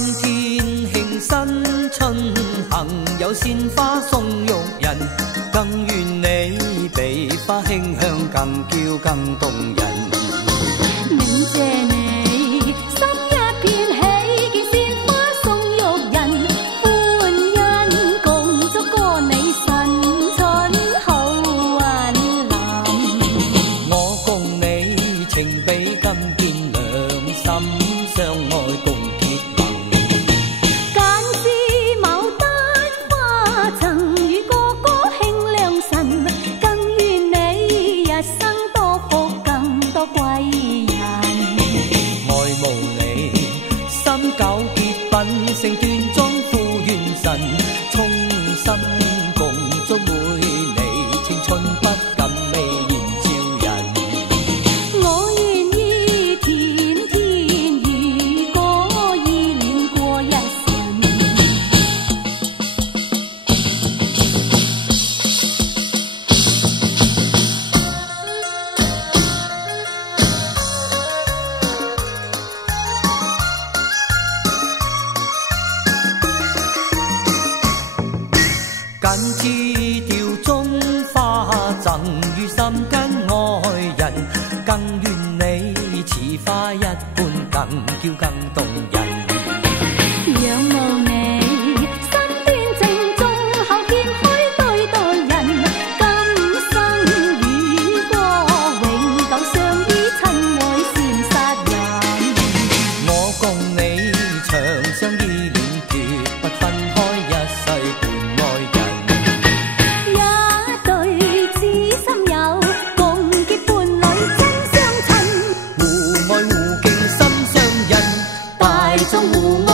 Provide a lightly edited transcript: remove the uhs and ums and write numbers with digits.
天慶新春，幸有鮮花送玉人，更願你比花馨香更嬌更動人。鳴謝你，心一片喜，見鮮花送玉人，歡欣共祝賀你新春好運臨。我共你情比金堅，兩心相愛共結盟。揀枝牡丹花贈與哥哥慶良辰，更願你一生多福更多貴人。愛慕你，心久結品，成段莊富元神，衷心共祝每你青春不敢美豔照人。我願意天天如歌依戀過一生。緊知調中花贈予心間愛人，更願你似花一般更嬌更動人。仰慕你，身端正忠厚謙虛對待人，今生與過永久相依親愛善殺人。我共你長相依戀，決不分開一世伴愛人。一對知心友，共結伴侶真相襯，互愛互敬心相印，大眾互愛